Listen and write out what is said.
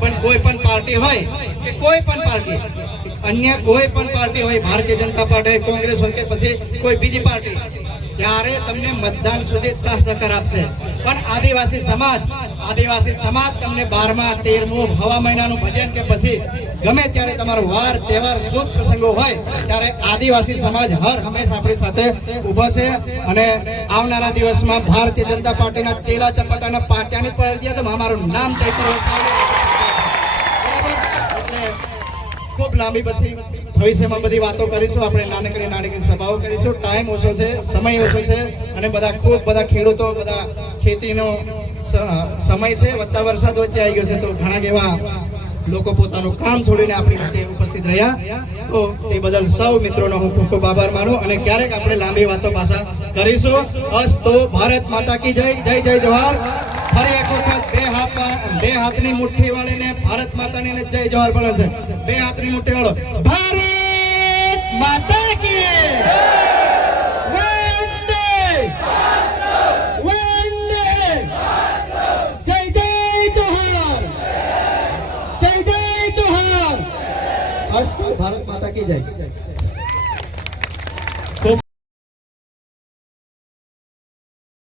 પણ કોઈ પણ પાર્ટી હોય કે કોઈ પણ પાર્ટી अन्य कोई पण पार्टी हो भारतीय जनता पार्टी कांग्रेस हो के पछी कोई बीजी पार्टी त्यारे तमने मतदान सुधी साथ सहकार आपशे पण आदिवासी समाज तमने 12मा 13मो हवा महीनाનું भजन કે પછી ગમે ત્યારે તમારો વાર તહેવાર શુભ પ્રસંગો હોય ત્યારે આદિવાસી સમાજ હર હંમેશા આપણી સાથે ઊભો છે અને આવનારા દિવસમાં ભારતીય જનતા પાર્ટીના ચેલા ચપાટાના પાટિયાની પળદિયામાં અમારું નામ ચૈત્ર खूब लांबी बसी भविष्य में बड़ी बातों करीशुं आपणे नानकड़ी सभाओं करीशुं टाइम ओछो छे समय ओछो छे अने बधा खूब बधा खेडूतो बधा खेतीनो समय छे वत्ता वरसाद वच्चे आई गयो छे तो घणा एवा लोको पोतानुं काम छोडीने आपणी वच्चे उपस्थित रह्या तो ते बदल सौ मित्रोनो हुं खूब खूब आभार मानु अने क्यारेक आपणे लांबी वातो पाछा करीशुं अस्तु भारत माता की जय जय जय जोहार फरी एक वखत बे हाथनी मुठ्ठी वाळीने भारत मातानी जय जोहार बोले छे बे हाथनी मुठ्ठी वाळो भारत माता की वंदे वंदे जय जय जोहार जय जय जोहार अस्तु भारत माता की जय।